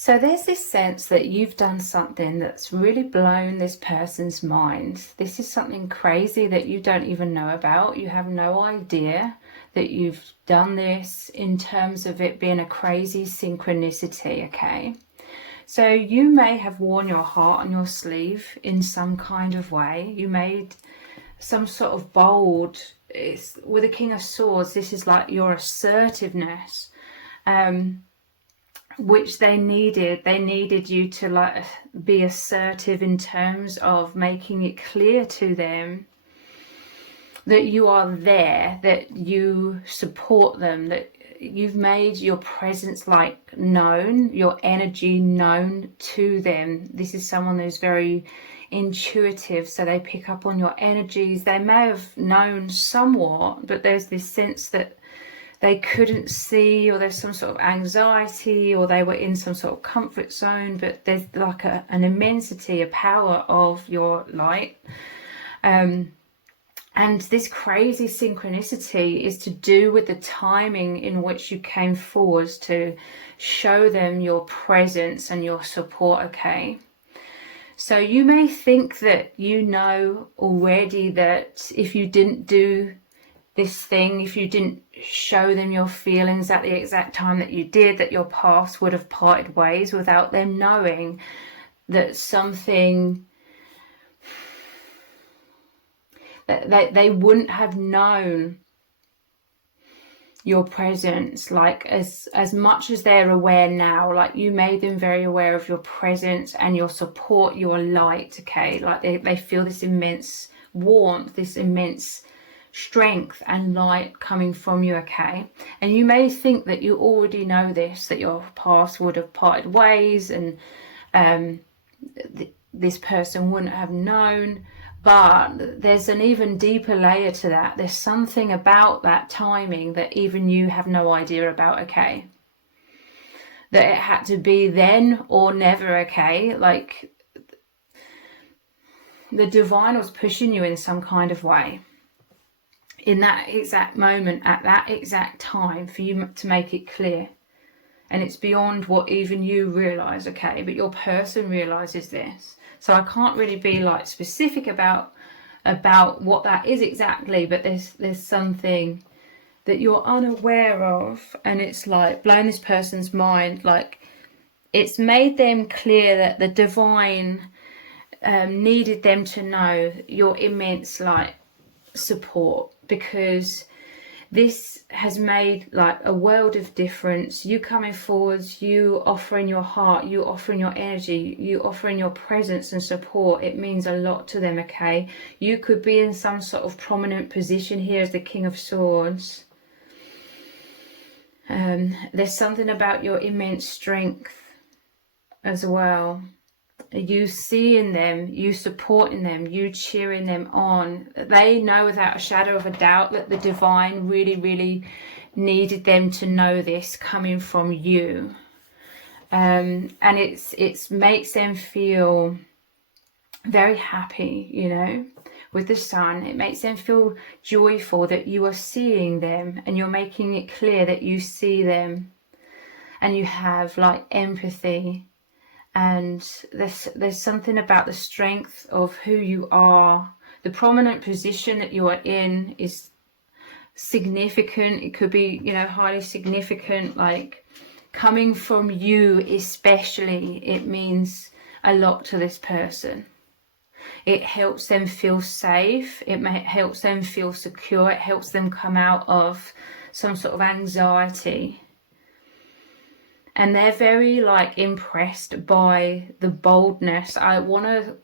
So there's this sense that you've done something that's really blown this person's mind. This is something crazy that you don't even know about. You have no idea that you've done this in terms of it being a crazy synchronicity, okay? So you may have worn your heart on your sleeve in some kind of way. You made some sort of bold, it's with the King of Swords, this is like your assertiveness, which they needed you to like be assertive in terms of making it clear to them that you are there, that you support them, that you've made your presence like known, your energy known to them. This is someone who's very intuitive, so they pick up on your energies. They may have known somewhat, but there's this sense that they couldn't see, or there's some sort of anxiety, or they were in some sort of comfort zone, but there's like an immensity, a power of your light. And this crazy synchronicity is to do with the timing in which you came forward to show them your presence and your support, okay? So you may think that you know already that if you didn't do this thing, if you didn't show them your feelings at the exact time that you did, that your paths would have parted ways, without them knowing that something that they wouldn't have known your presence, like as much as they're aware now. Like you made them very aware of your presence and your support, your light, okay? Like they feel this immense warmth, this immense strength and light coming from you, okay? And you may think that you already know this, that your paths would have parted ways and this person wouldn't have known. But there's an even deeper layer to that. There's something about that timing that even you have no idea about, okay? That it had to be then or never, okay? Like the divine was pushing you in some kind of way in that exact moment, at that exact time, for you to make it clear. And it's beyond what even you realize, okay? But your person realizes this. So I can't really be like specific about what that is exactly, but there's something that you're unaware of, and it's like blowing this person's mind. Like it's made them clear that the divine needed them to know your immense like support, because this has made like a world of difference. You coming forwards, you offering your heart, you offering your energy, you offering your presence and support. It means a lot to them, okay? You could be in some sort of prominent position here as the King of Swords. There's something about your immense strength as well. You seeing them, you supporting them, you cheering them on. They know without a shadow of a doubt that the divine really, really needed them to know this coming from you. And it's makes them feel very happy, you know, with the sun. It makes them feel joyful that you are seeing them and you're making it clear that you see them and you have like empathy. And there's something about the strength of who you are. The prominent position that you are in is significant. It could be, you know, highly significant. Like coming from you especially, it means a lot to this person. It helps them feel safe. It helps them feel secure. It helps them come out of some sort of anxiety. And they're very like impressed by the boldness. I want to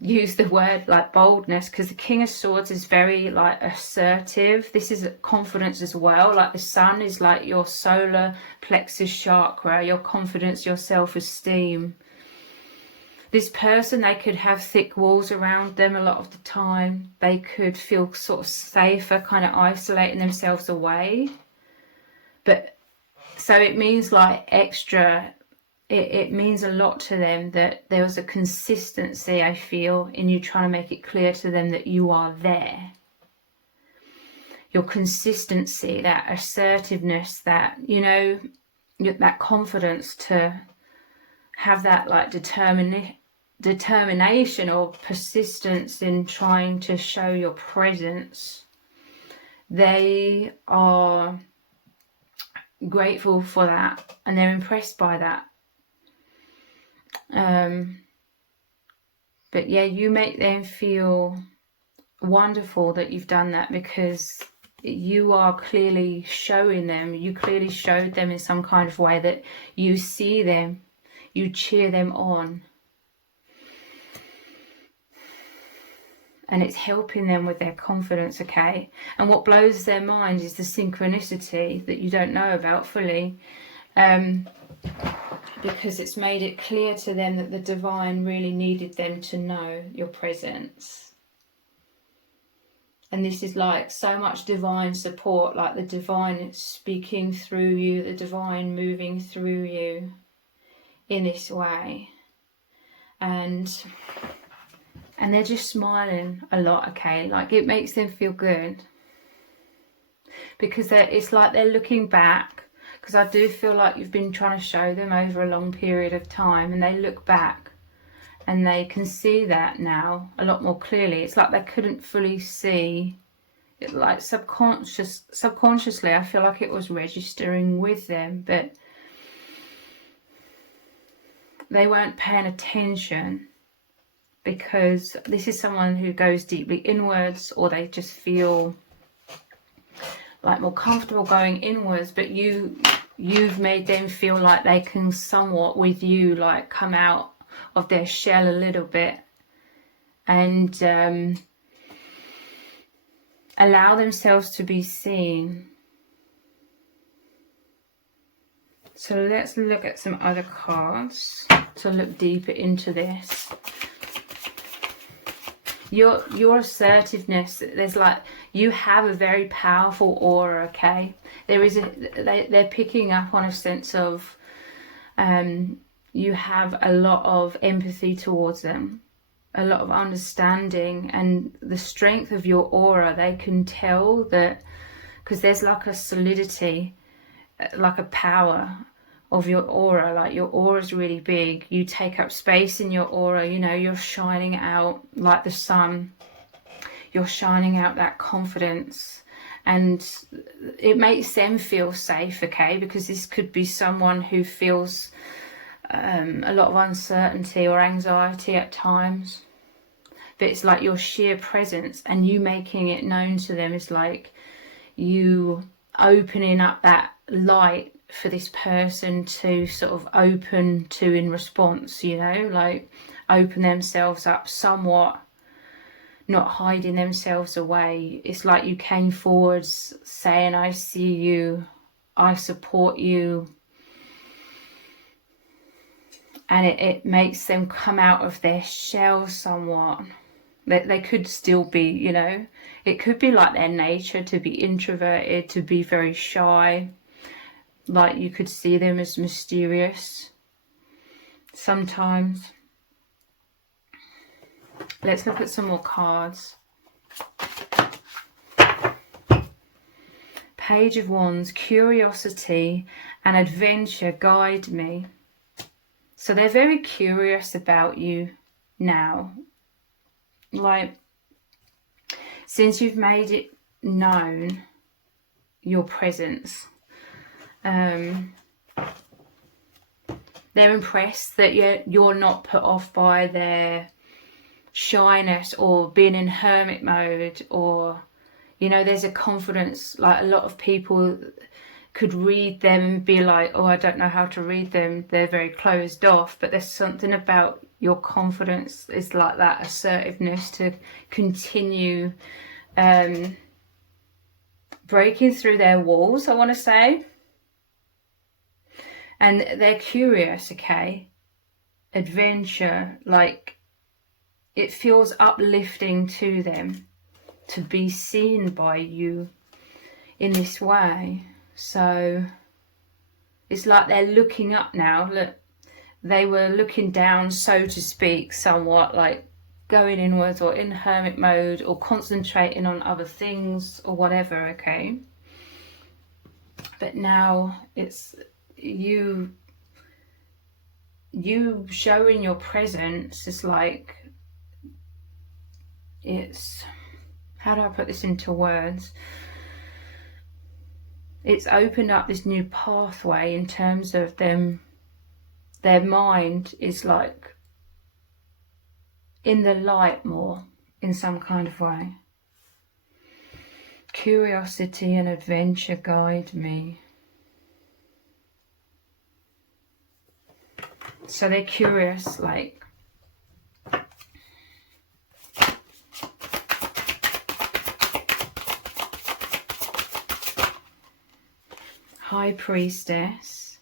use the word like boldness because the King of Swords is very like assertive. This is confidence as well. Like the sun is like your solar plexus chakra, your confidence, your self-esteem. This person, they could have thick walls around them a lot of the time. They could feel sort of safer, kind of isolating themselves away. But so it means like extra, it means a lot to them that there was a consistency, I feel, in you trying to make it clear to them that you are there. Your consistency, that assertiveness, that, you know, that confidence to have that like determination or persistence in trying to show your presence, they are grateful for that and they're impressed by that. But yeah, you make them feel wonderful that you've done that, because you are clearly showing them, you clearly showed them in some kind of way that you see them, you cheer them on. And it's helping them with their confidence, okay? And what blows their mind is the synchronicity that you don't know about fully. Because it's made it clear to them that the divine really needed them to know your presence. And this is like so much divine support, like the divine speaking through you, the divine moving through you in this way. And they're just smiling a lot, okay? Like, it makes them feel good. Because it's like they're looking back. Because I do feel like you've been trying to show them over a long period of time, and they look back and they can see that now a lot more clearly. It's like they couldn't fully see it, like subconsciously I feel like it was registering with them, but they weren't paying attention, because this is someone who goes deeply inwards, or they just feel like more comfortable going inwards, but you've made them feel like they can somewhat with you, like come out of their shell a little bit and allow themselves to be seen. So let's look at some other cards to look deeper into this. Your assertiveness, there's like, you have a very powerful aura, okay? They're picking up on a sense of you have a lot of empathy towards them, a lot of understanding, and the strength of your aura, they can tell that, because there's like a solidity, like a power of your aura. Like, your aura is really big, you take up space in your aura, you know, you're shining out like the sun, you're shining out that confidence, and it makes them feel safe, okay? Because this could be someone who feels a lot of uncertainty or anxiety at times, but it's like your sheer presence and you making it known to them is like you opening up that light for this person to sort of open to in response, you know, like open themselves up somewhat, not hiding themselves away. It's like you came forwards saying, I see you, I support you. And it makes them come out of their shell somewhat. They could still be, you know, it could be like their nature to be introverted, to be very shy. Like, you could see them as mysterious sometimes. Let's look at some more cards. Page of Wands, curiosity and adventure guide me. So they're very curious about you now. Like, since you've made it known, your presence, they're impressed that you're not put off by their shyness or being in hermit mode, or, you know, there's a confidence. Like, a lot of people could read them and be like, oh, I don't know how to read them, they're very closed off. But there's something about your confidence, is like that assertiveness to continue breaking through their walls, I want to say. And they're curious, okay? Adventure, like, it feels uplifting to them to be seen by you in this way. So it's like they're looking up now. Look, they were looking down, so to speak, somewhat, like going inwards or in hermit mode or concentrating on other things or whatever, okay? But now it's you you showing your presence is like, it's, how do I put this into words? It's opened up this new pathway in terms of them, their mind is like in the light more in some kind of way. Curiosity and adventure guide me. So they're curious, like, High Priestess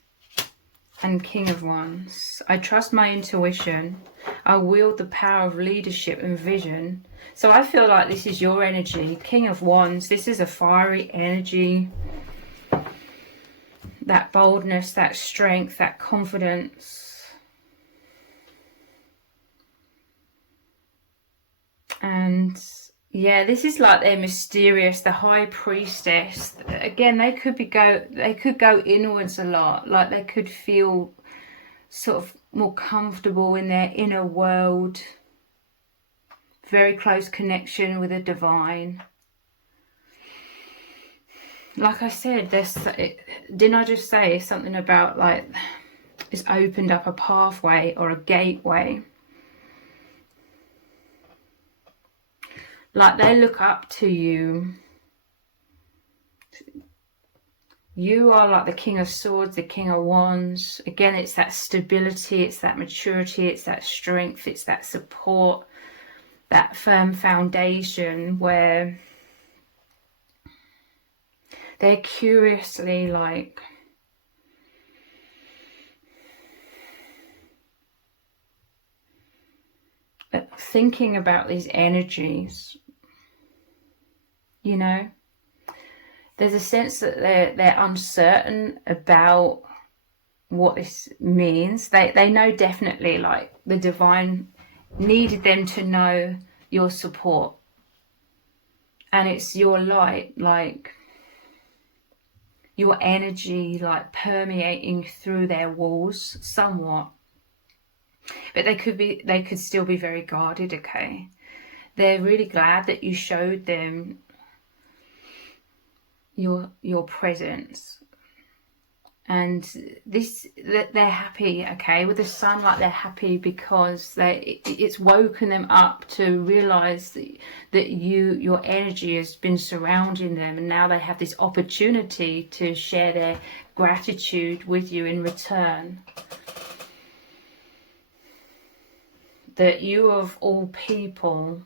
and King of Wands. I trust my intuition. I wield the power of leadership and vision. So I feel like this is your energy. King of Wands, this is a fiery energy. That boldness, that strength, that confidence. And yeah, this is like they're mysterious. The High Priestess, again, they could go inwards a lot. Like they could feel sort of more comfortable in their inner world. Very close connection with the divine. Like I said, didn't I just say something about like it's opened up a pathway or a gateway? Like they look up to you. You are like the King of Swords, the King of Wands. Again, it's that stability, it's that maturity, it's that strength, it's that support, that firm foundation where they're curiously like thinking about these energies, you know. There's a sense that they're uncertain about what this means. They know definitely, like, the divine needed them to know your support. And it's your light, like, your energy, like, permeating through their walls somewhat. But they could still be very guarded, okay? They're really glad that you showed them your presence. And that they're happy, okay, with the sun. Like, they're happy because it's woken them up to realize that your energy has been surrounding them, and now they have this opportunity to share their gratitude with you in return. That you, of all people,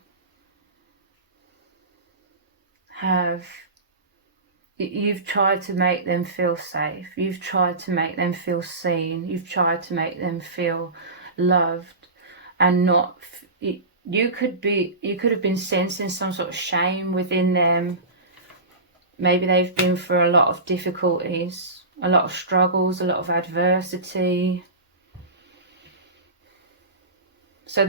you've tried to make them feel safe. You've tried to make them feel seen. You've tried to make them feel loved, and not. You could have been sensing some sort of shame within them. Maybe they've been through a lot of difficulties, a lot of struggles, a lot of adversity. So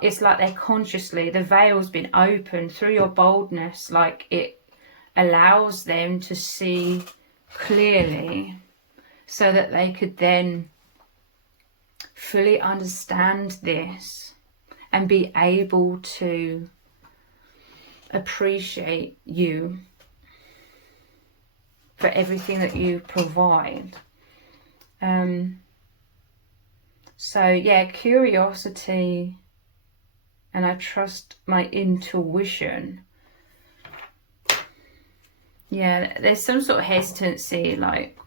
it's like they're consciously, the veil's been opened through your boldness, like it allows them to see clearly so that they could then fully understand this and be able to appreciate you for everything that you provide. So yeah, curiosity, and I trust my intuition. Yeah, there's some sort of hesitancy, like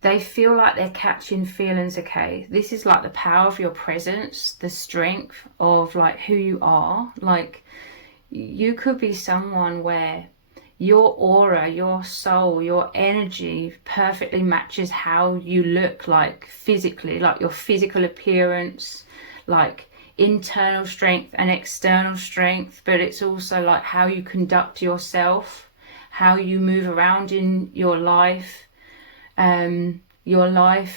they feel like they're catching feelings, okay? This is like the power of your presence, the strength of like who you are. Like, you could be someone where your aura, your soul, your energy perfectly matches how you look, like physically, like your physical appearance, like internal strength and external strength. But it's also like how you conduct yourself, how you move around in your life,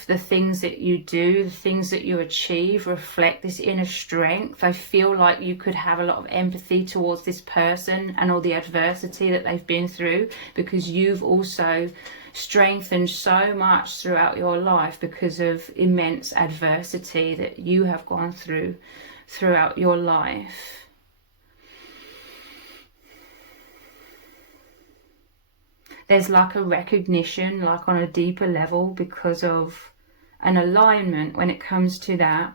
the things that you do, the things that you achieve reflect this inner strength. I feel like you could have a lot of empathy towards this person and all the adversity that they've been through, because you've also strengthened so much throughout your life because of immense adversity that you have gone through throughout your life. There's like a recognition, like on a deeper level, because of an alignment when it comes to that.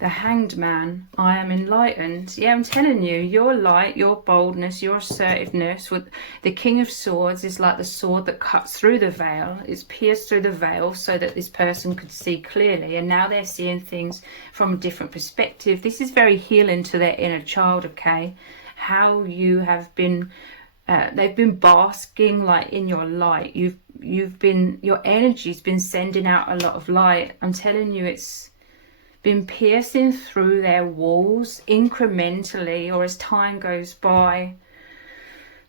The Hanged Man. I am enlightened. Yeah, I'm telling you, your light, your boldness, your assertiveness. With the King of Swords is like the sword that cuts through the veil. It's pierced through the veil so that this person could see clearly. And now they're seeing things from a different perspective. This is very healing to their inner child, okay? How you have been, they've been basking like in your light. You've been, your energy's been sending out a lot of light. I'm telling you, it's been piercing through their walls incrementally, or as time goes by,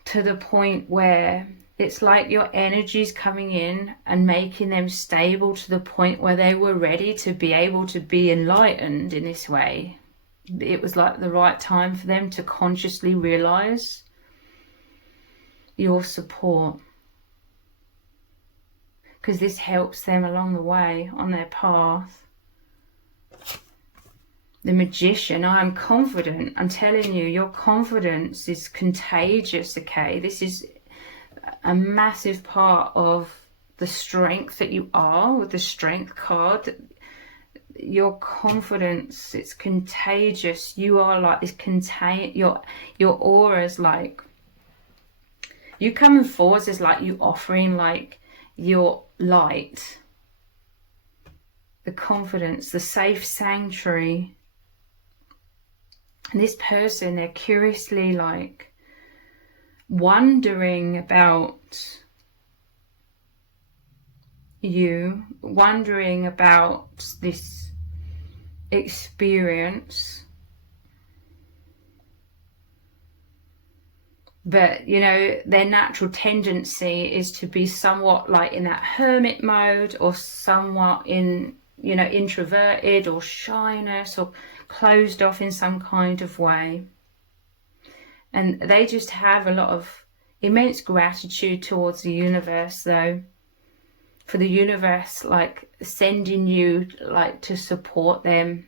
to the point where it's like your energy's coming in and making them stable to the point where they were ready to be able to be enlightened in this way. It was like the right time for them to consciously realize your support, because this helps them along the way on their path. The Magician. I am confident. I'm telling you, your confidence is contagious, okay? This is a massive part of the strength that you are with the Strength card. Your confidence, it's contagious. You are like this your aura is like, you coming forward is like you offering like your light, the confidence, the safe sanctuary. And this person, they're curiously like wondering about you, wondering about this experience. But, you know, their natural tendency is to be somewhat like in that hermit mode, or somewhat in, you know, introverted or shyness or closed off in some kind of way. And they just have a lot of immense gratitude towards the universe, though, for the universe like sending you like to support them.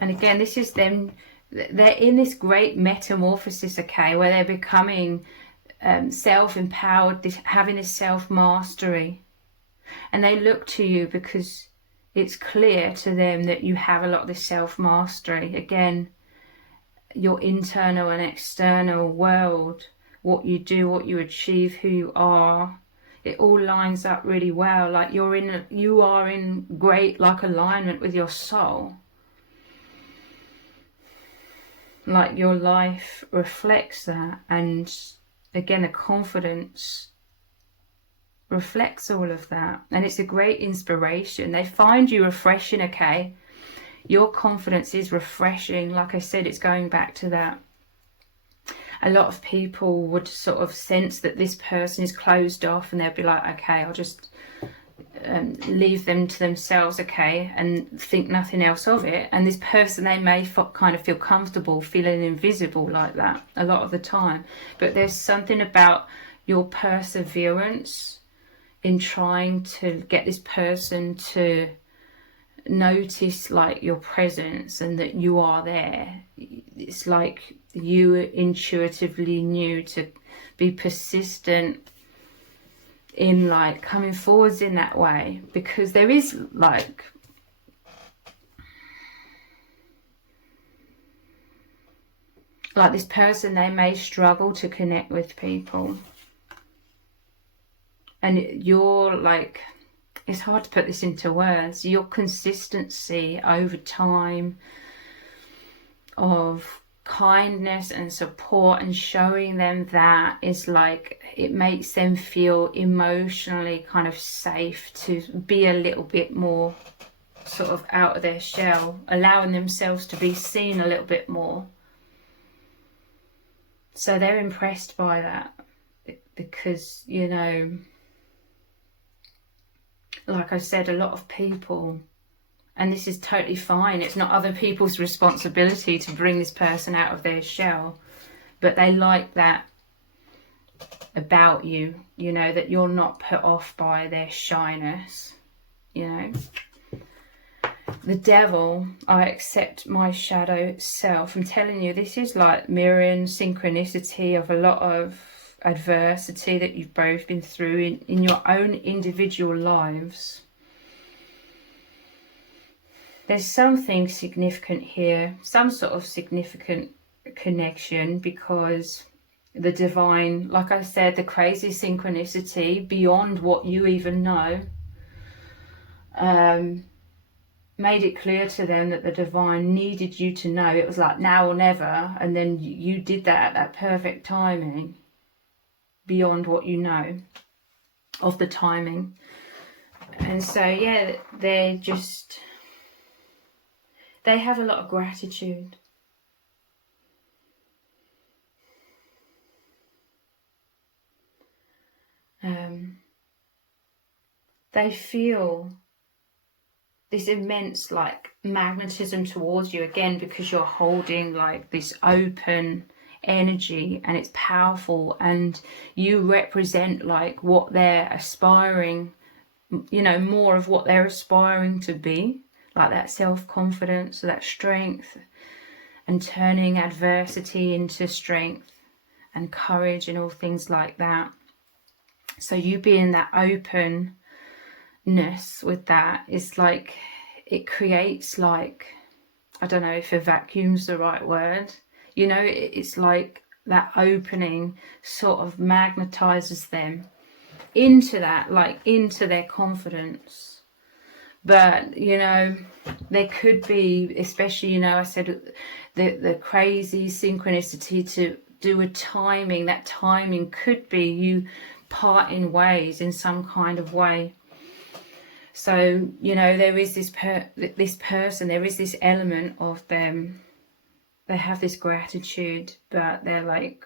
And again, this is them, they're in this great metamorphosis, okay, where they're becoming self-empowered, having this self-mastery. And they look to you because it's clear to them that you have a lot of this self-mastery. Again, your internal and external world, what you do, what you achieve, who you are, it all lines up really well. Like you are in great like alignment with your soul. Like your life reflects that, and again, the confidence reflects all of that, and it's a great inspiration. They find you refreshing, okay? Your confidence is refreshing. Like I said, it's going back to that. A lot of people would sort of sense that this person is closed off, and they'll be like, okay, I'll just leave them to themselves, okay, and think nothing else of it. And this person, they may kind of feel comfortable feeling invisible like that a lot of the time. But there's something about your perseverance in trying to get this person to notice like your presence and that you are there. It's like you intuitively knew to be persistent in like coming forwards in that way, because there is like this person, they may struggle to connect with people, and you're like, it's hard to put this into words, your consistency over time of kindness and support and showing them that is like, it makes them feel emotionally kind of safe to be a little bit more sort of out of their shell, allowing themselves to be seen a little bit more. So they're impressed by that, because, you know, like I said, a lot of people, and this is totally fine, it's not other people's responsibility to bring this person out of their shell, but they like that about you, you know, that you're not put off by their shyness, you know. The devil, I accept my shadow self. I'm telling you, this is like mirroring synchronicity of a lot of adversity that you've both been through in your own individual lives. There's something significant here, some sort of significant connection, because the divine, like I said, the crazy synchronicity beyond what you even know, made it clear to them that the divine needed you to know. It was like now or never, and then you did that at that perfect timing, beyond what you know of the timing. And so yeah, they have a lot of gratitude. They feel this immense like magnetism towards you, again, because you're holding like this open energy and it's powerful, and you represent like what they're aspiring, you know, more of what they're aspiring to be, like that self-confidence, that strength, and turning adversity into strength and courage and all things like that. So you being that openness with that is like, it creates like, I don't know if a vacuum's the right word, you know, it's like that opening sort of magnetizes them into that, like into their confidence. But you know, there could be, especially, you know, I said the crazy synchronicity to do with timing. That timing could be you parting ways in some kind of way. So you know, there is this person, there is this element of them, they have this gratitude, but they're like,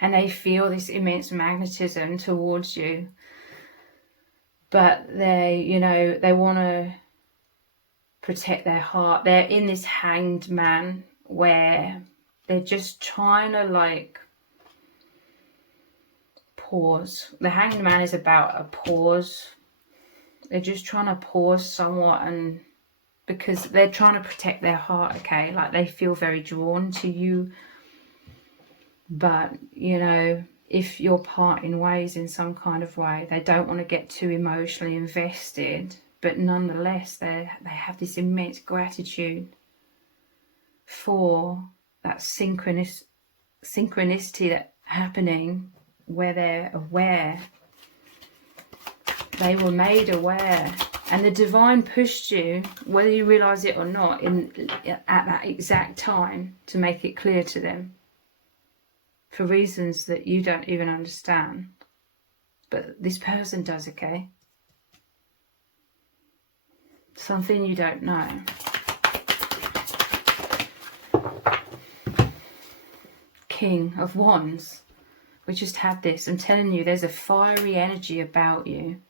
and they feel this immense magnetism towards you, but they, you know, they want to protect their heart. They're in this hanged man where they're just trying to like pause. The hanged man is about a pause. They're just trying to pause somewhat, and because they're trying to protect their heart, okay, like they feel very drawn to you, but you know, if you're parting ways in some kind of way, they don't want to get too emotionally invested, but nonetheless they have this immense gratitude for that synchronicity that happening, where they're aware, they were made aware, and the divine pushed you, whether you realize it or not, at that exact time to make it clear to them, for reasons that you don't even understand, but this person does, okay? Something you don't know. King of Wands. We just had this. I'm telling you, there's a fiery energy about you.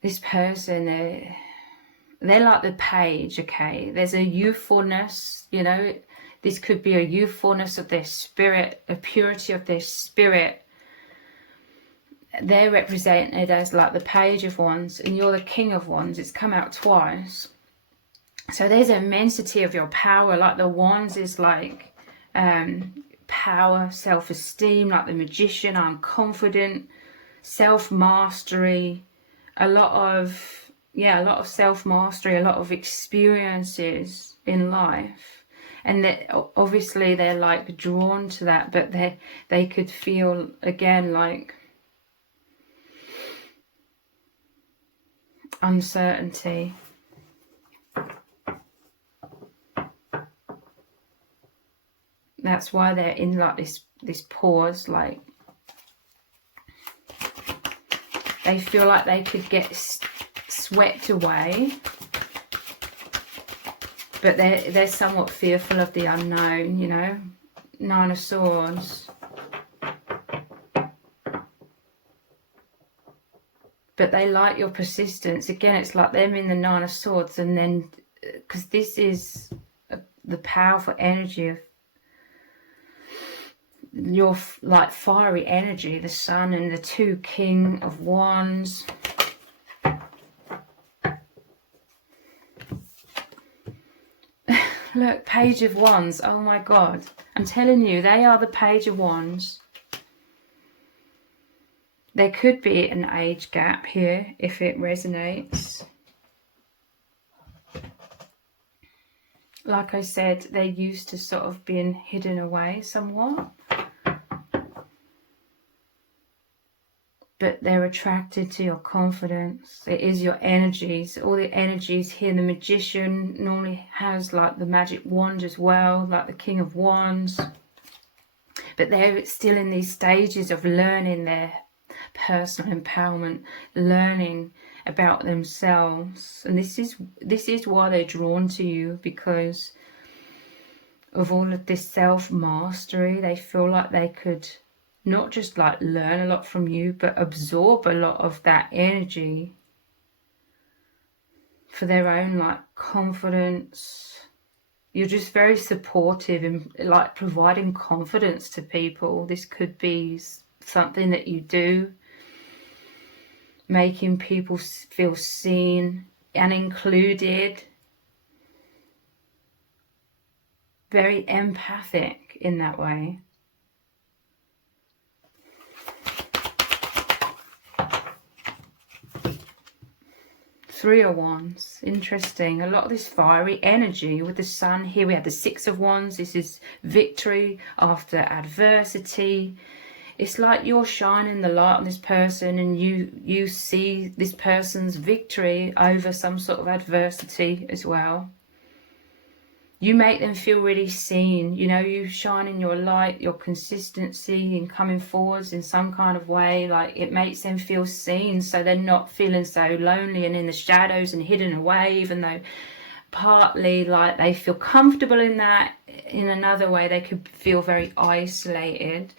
This person, they're like the page, okay? There's a youthfulness, you know. This could be a youthfulness of their spirit, a purity of their spirit. They're represented as like the Page of Wands, and you're the King of Wands. It's come out twice. So there's an immensity of your power. Like the Wands is like power, self-esteem, like the Magician. I'm confident, self-mastery, a lot of self-mastery, a lot of experiences in life. And that obviously they're like drawn to that, but they could feel again like uncertainty. That's why they're in like this pause, like they feel like they could get swept away, but they're somewhat fearful of the unknown, you know. Nine of Swords. but they like your persistence. Again, it's like them in the Nine of Swords, and then because this is the powerful energy of your like fiery energy, the Sun and the two King of Wands. Look, Page of Wands. Oh my God, I'm telling you, they are the Page of Wands. There could be an age gap here if it resonates. Like I said, they're used to sort of being hidden away somewhat. But they're attracted to your confidence. It is your energies. All the energies here. The Magician normally has like the magic wand as well, like the King of Wands. But they're still in these stages of learning their personal empowerment, learning about themselves. And this is why they're drawn to you, because of all of this self-mastery. They feel like they could not just like learn a lot from you, but absorb a lot of that energy for their own like confidence. You're just very supportive and like providing confidence to people. This could be something that you do, making people feel seen and included. Very empathic in that way. Three of Wands, interesting. A lot of this fiery energy with the Sun. Here we have the Six of Wands. This is victory after adversity. It's like you're shining the light on this person, and you see this person's victory over some sort of adversity as well. You make them feel really seen. You know, you shine in your light, your consistency in coming forwards in some kind of way. Like, it makes them feel seen, so they're not feeling so lonely and in the shadows and hidden away, even though partly like they feel comfortable in that. In another way, they could feel very isolated.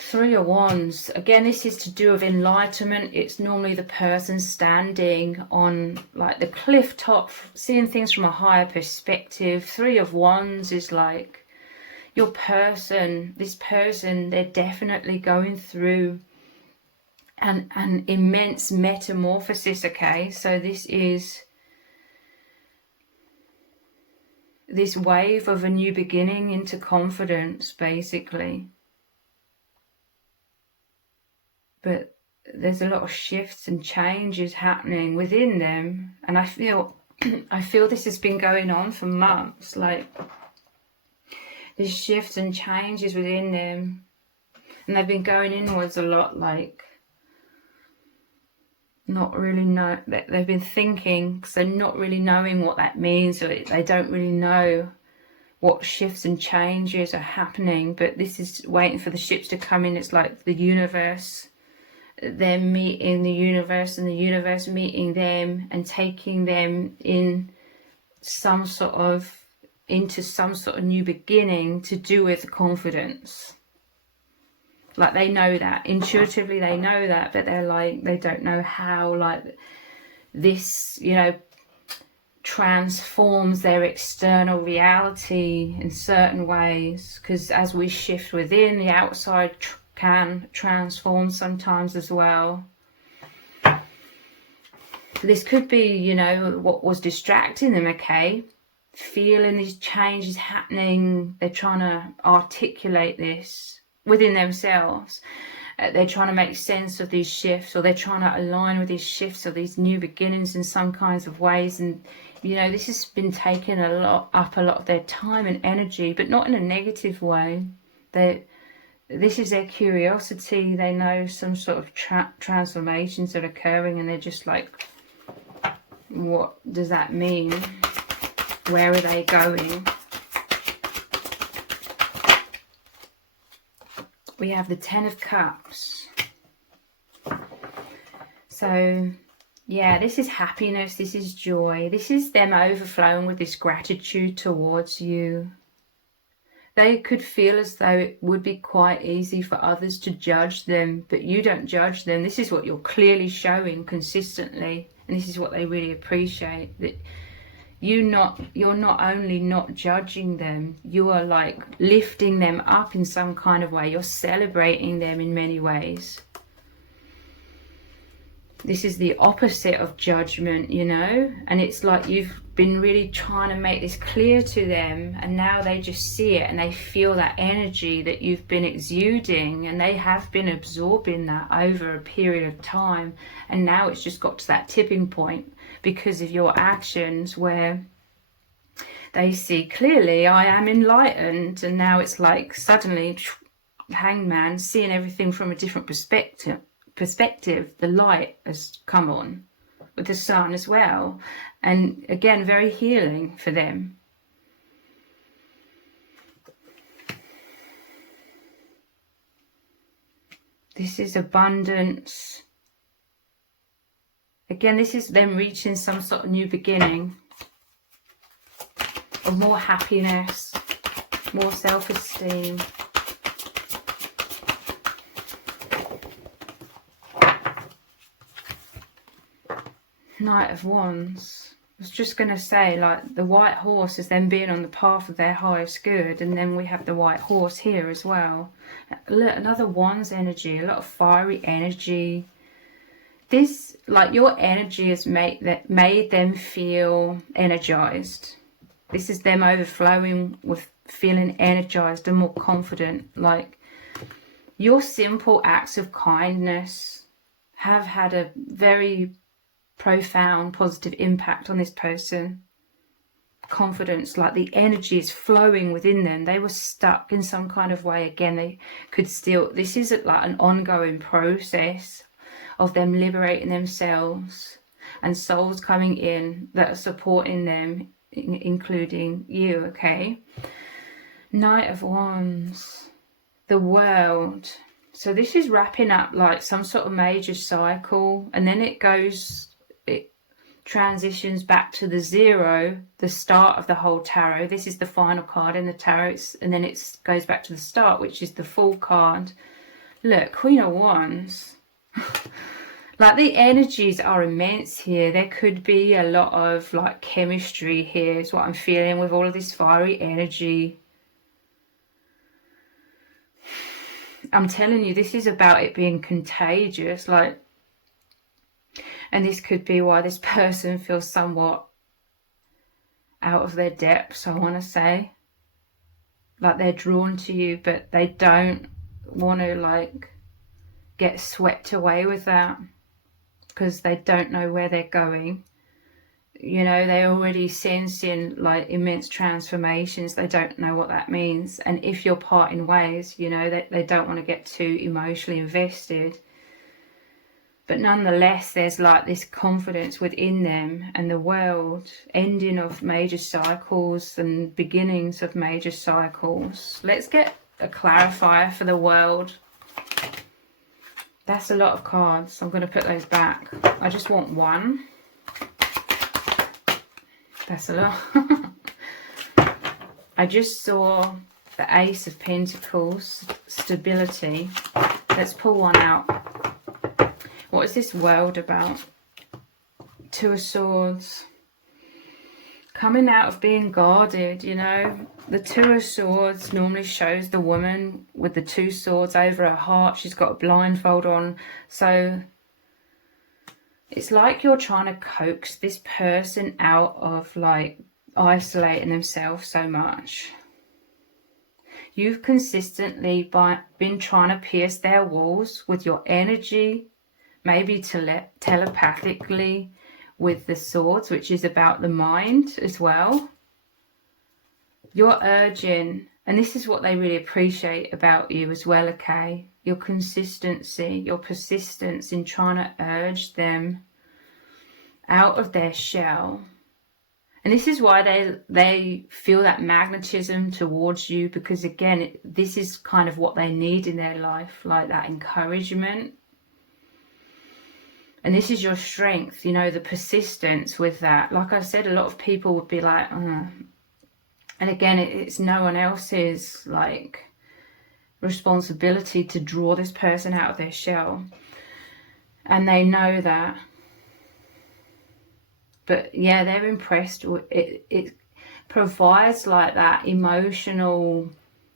Three of Wands. Again, this is to do with enlightenment. It's normally the person standing on like the cliff top, seeing things from a higher perspective. Three of Wands is like your person, this person, they're definitely going through an immense metamorphosis, okay? So this is this wave of a new beginning into confidence, basically. But there's a lot of shifts and changes happening within them, and I feel this has been going on for months. Like, there's shifts and changes within them, and they've been going inwards a lot. Like, not really know that they've been thinking, because they're not really knowing what that means, or they don't really know what shifts and changes are happening. But this is waiting for the ships to come in. It's like the universe. They're meeting the universe, and the universe meeting them and taking them in some sort of into some sort of new beginning to do with confidence. Like, they know that intuitively, they know that, but they're like, they don't know how, like, this, you know, transforms their external reality in certain ways. Because as we shift within, the outside can transform sometimes as well. This could be, you know, what was distracting them, okay? Feeling these changes happening. They're trying to articulate this within themselves. They're trying to make sense of these shifts, or they're trying to align with these shifts or these new beginnings in some kinds of ways. And, you know, this has been taking a lot of their time and energy, but not in a negative way. This is their curiosity. They know some sort of transformations are occurring, and they're just like, what does that mean? Where are they going? We have the Ten of Cups. So, yeah, this is happiness. This is joy. This is them overflowing with this gratitude towards you. they could feel as though it would be quite easy for others to judge them, but you don't judge them. This is what you're clearly showing consistently, and this is what they really appreciate, that you're not only not judging them, you are like lifting them up in some kind of way. You're celebrating them in many ways. This is the opposite of judgment, you know, and it's like you've been really trying to make this clear to them, and now they just see it and they feel that energy that you've been exuding, and they have been absorbing that over a period of time, and now it's just got to that tipping point because of your actions where they see clearly, I am enlightened, and now it's like suddenly hangman seeing everything from a different perspective. The light has come on with the sun as well, and again very healing for them. This is abundance. Again, this is them reaching some sort of new beginning of more happiness, more self-esteem. Knight of Wands. I was just going to say, like, the white horse is them being on the path of their highest good, and then we have the white horse here as well. Look, another Wands energy, a lot of fiery energy. This, like, your energy has made them feel energized. This is them overflowing with feeling energized and more confident. Like, your simple acts of kindness have had a very profound positive impact on this person. Confidence, like the energy is flowing within them. They were stuck in some kind of way. Again, they could still, this is like an ongoing process of them liberating themselves and souls coming in that are supporting them, including you. Okay, Knight of Wands, the World. So this is wrapping up like some sort of major cycle, and then it transitions back to the zero, the start of the whole tarot. This is the final card in the tarot, and then it goes back to the start, which is the Fool card. Look, Queen of Wands. Like, the energies are immense here. There could be a lot of like chemistry here, is what I'm feeling with all of this fiery energy. I'm telling you, this is about it being contagious, like. And this could be why this person feels somewhat out of their depths, I want to say. Like, they're drawn to you, but they don't want to, like, get swept away with that because they don't know where they're going. You know, they're already sensing, like, immense transformations. They don't know what that means. And if you're parting ways, you know, they don't want to get too emotionally invested. But nonetheless, there's like this confidence within them, and the World, ending of major cycles and beginnings of major cycles. Let's get a clarifier for the World. That's a lot of cards. I'm going to put those back. I just want one. That's a lot. I just saw the Ace of Pentacles, stability. Let's pull one out. What is this World about? Two of Swords. Coming out of being guarded, you know. The Two of Swords normally shows the woman with the two swords over her heart. She's got a blindfold on. So it's like you're trying to coax this person out of, like, isolating themselves so much. You've consistently been trying to pierce their walls with your energy, maybe telepathically with the Swords, which is about the mind as well. You're urging, and this is what they really appreciate about you as well, okay? Your consistency, your persistence in trying to urge them out of their shell. And this is why they feel that magnetism towards you, because again, this is kind of what they need in their life, like that encouragement. And this is your strength, you know, the persistence with that. Like I said, a lot of people would be like, And again, it's no one else's like responsibility to draw this person out of their shell. And they know that. But yeah, they're impressed. It provides like that emotional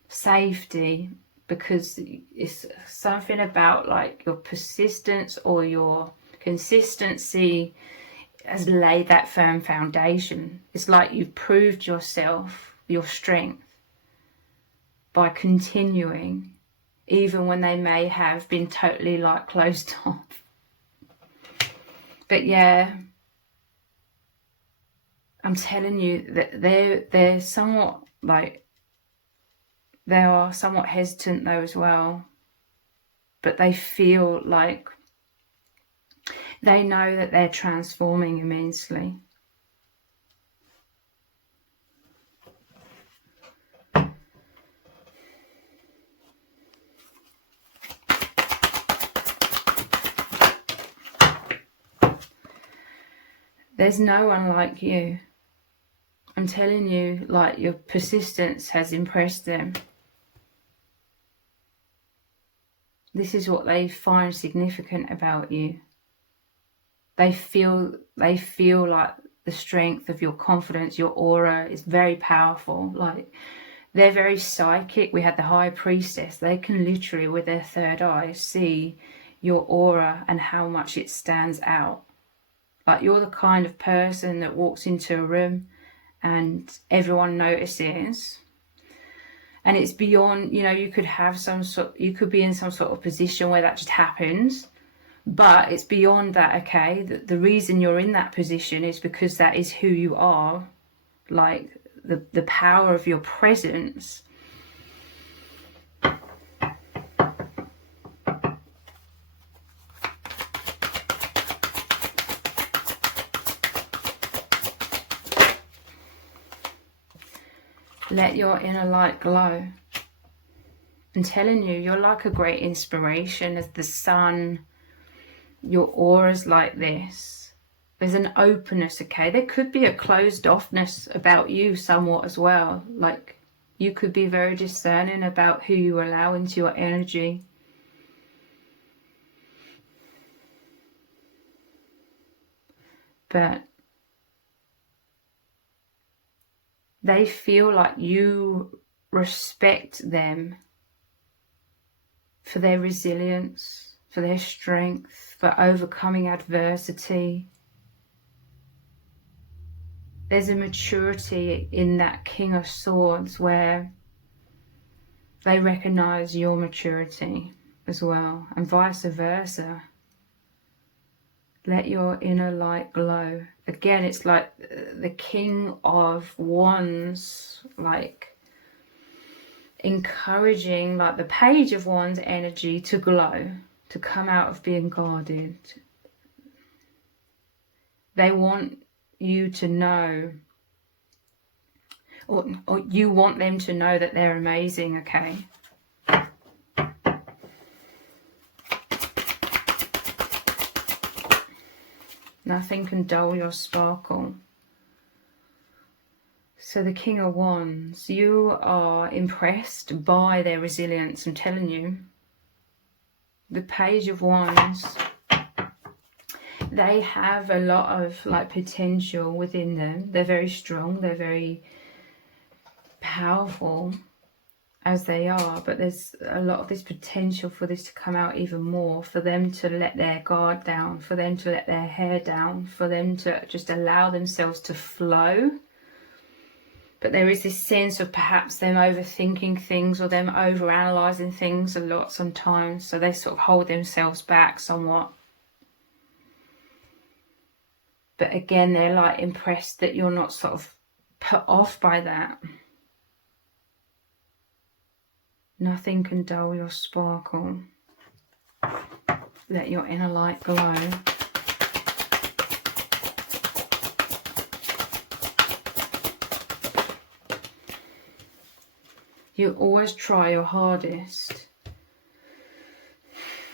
safety, because it's something about like your persistence or your consistency has laid that firm foundation. It's like you've proved yourself, your strength, by continuing, even when they may have been totally like closed off. But yeah, I'm telling you that they're somewhat like, they are somewhat hesitant though as well, but they feel like they know that they're transforming immensely. There's no one like you. I'm telling you, like, your persistence has impressed them. This is what they find significant about you. They feel like the strength of your confidence, your aura is very powerful. Like, they're very psychic. We had the High Priestess. They can literally, with their third eye, see your aura and how much it stands out. Like, you're the kind of person that walks into a room and everyone notices. And it's beyond, you know, you could have you could be in some sort of position where that just happens, but it's beyond that, okay? The reason you're in that position is because that is who you are. Like, the power of your presence. Let your inner light glow. I'm telling you, you're like a great inspiration as the sun. Your aura's like this. There's an openness, okay? There could be a closed offness about you somewhat as well. Like, you could be very discerning about who you allow into your energy. But they feel like you respect them for their resilience, for their strength, for overcoming adversity. There's a maturity in that King of Swords where they recognize your maturity as well, and vice versa. Let your inner light glow. Again, it's like the King of Wands, like encouraging like the Page of Wands energy to glow, to come out of being guarded. They want you to know, or you want them to know that they're amazing, okay? Nothing can dull your sparkle. So the King of Wands, you are impressed by their resilience, I'm telling you. The Page of Wands, they have a lot of like potential within them. They're very strong, they're very powerful as they are, but there's a lot of this potential for this to come out even more, for them to let their guard down, for them to let their hair down, for them to just allow themselves to flow. But there is this sense of perhaps them overthinking things or them overanalyzing things a lot sometimes, so they sort of hold themselves back somewhat. But again, they're like impressed that you're not sort of put off by that. Nothing can dull your sparkle. Let your inner light glow. You always try your hardest.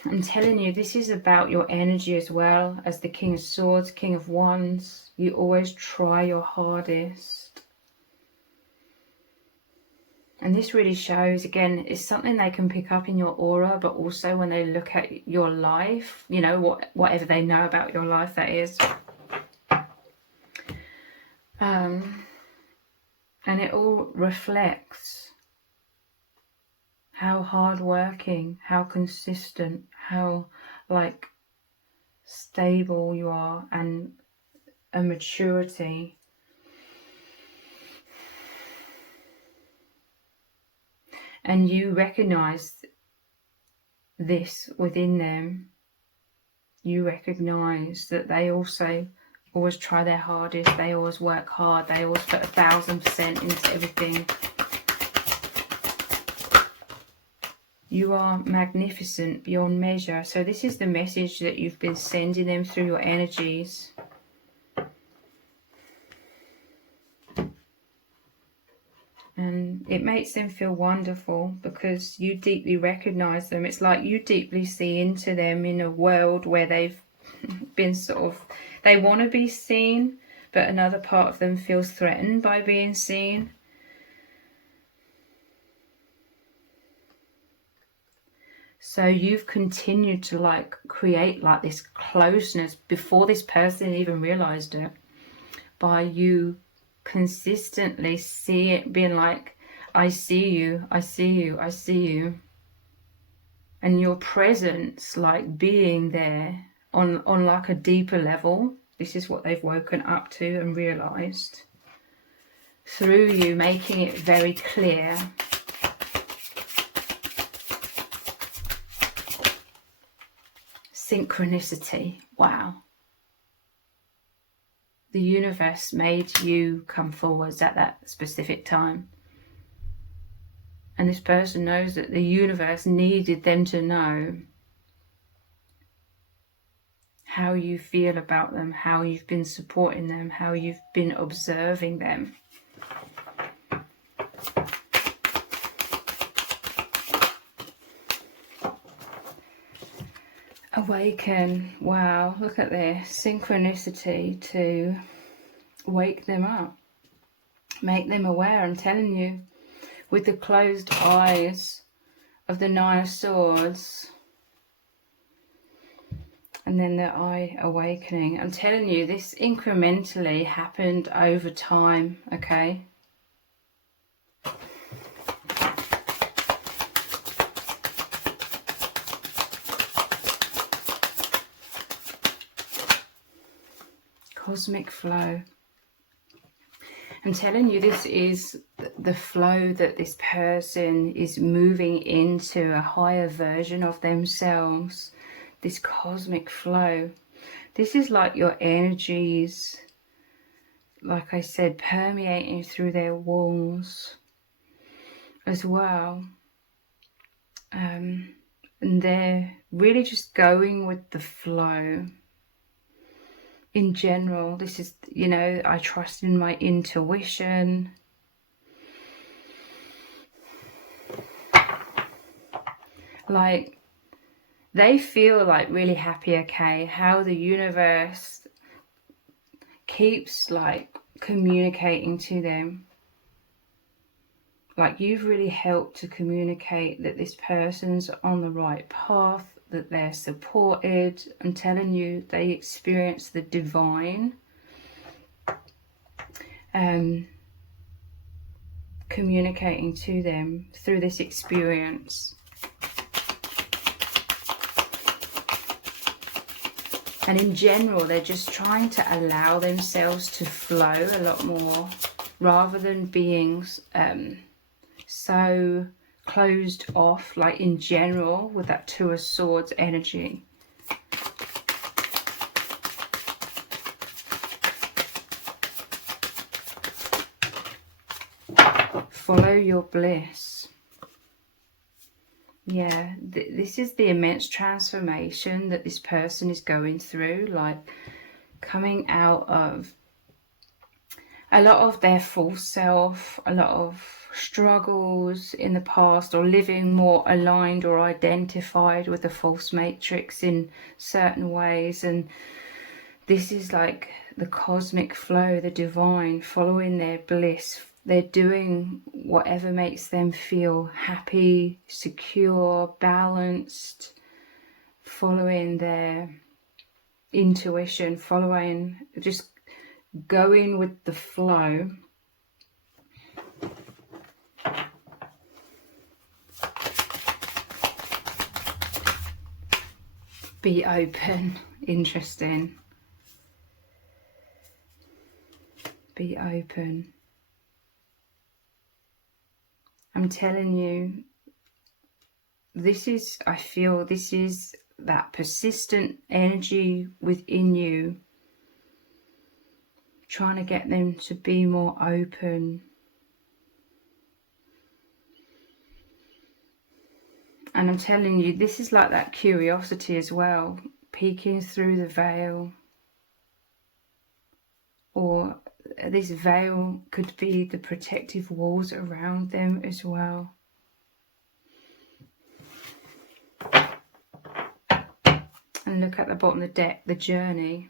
I'm telling you, this is about your energy as well as the King of Swords, King of Wands. You always try your hardest. And this really shows, again, it's something they can pick up in your aura, but also when they look at your life, you know, whatever they know about your life, that is. And it all reflects how hardworking, how consistent, how like stable you are, and a maturity. And you recognize this within them. You recognize that they also always try their hardest, they always work hard, they always put 1000% into everything. You are magnificent beyond measure. So this is the message that you've been sending them through your energies. And it makes them feel wonderful because you deeply recognize them. It's like you deeply see into them in a world where they've been sort of, they want to be seen, but another part of them feels threatened by being seen. So you've continued to like create like this closeness before this person even realized it, by you consistently see it, being like, I see you, I see you, I see you. And your presence like being there on like a deeper level. This is what they've woken up to and realized. Through you, making it very clear. Synchronicity. Wow. The universe made you come forwards at that specific time. And this person knows that the universe needed them to know how you feel about them, how you've been supporting them, how you've been observing them. Awaken. Wow, look at this. Synchronicity to wake them up. Make them aware. I'm telling you, with the closed eyes of the Nine of Swords, and then the eye awakening. I'm telling you, this incrementally happened over time, okay? Cosmic flow. I'm telling you, this is the flow that this person is moving into, a higher version of themselves. This cosmic flow. This is like your energies, like I said, permeating through their walls as well. And they're really just going with the flow. In general, this is, you know, I trust in my intuition. Like, they feel like really happy, okay? How the universe keeps like communicating to them. Like, you've really helped to communicate that this person's on the right path, that they're supported. I'm telling you, they experience the divine. Communicating to them through this experience. And in general, they're just trying to allow themselves to flow a lot more, rather than being so closed off, like in general, with that Two of Swords energy. Follow your bliss. Yeah, this is the immense transformation that this person is going through, like coming out of a lot of their false self, a lot of struggles in the past, or living more aligned or identified with the false matrix in certain ways. And this is like the cosmic flow, the divine, following their bliss, they're doing whatever makes them feel happy, secure, balanced, following their intuition, just going with the flow. Be open. Interesting. Be open. I'm telling you, I feel this is that persistent energy within you, trying to get them to be more open. And I'm telling you, this is like that curiosity as well, peeking through the veil. Or this veil could be the protective walls around them as well. And look at the bottom of the deck, the journey.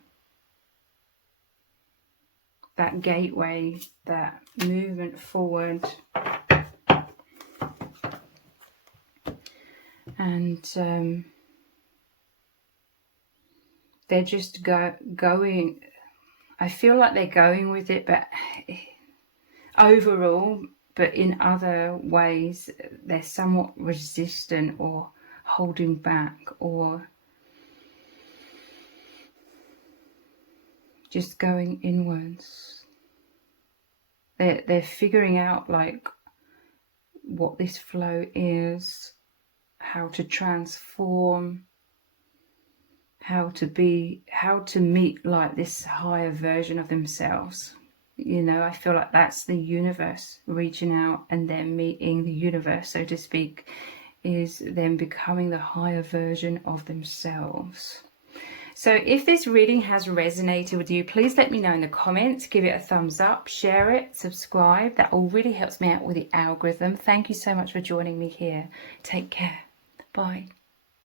That gateway, that movement forward. And they're just going. I feel like they're going with it, but overall, but in other ways, they're somewhat resistant or holding back or just going inwards. They're figuring out like what this flow is, how to transform, how to meet like this higher version of themselves. You know, I feel like that's the universe reaching out, and then meeting the universe, so to speak, is them becoming the higher version of themselves. So if this reading has resonated with you, please let me know in the comments, give it a thumbs up, share it, subscribe. That all really helps me out with the algorithm. Thank you so much for joining me here. Take care. Bye.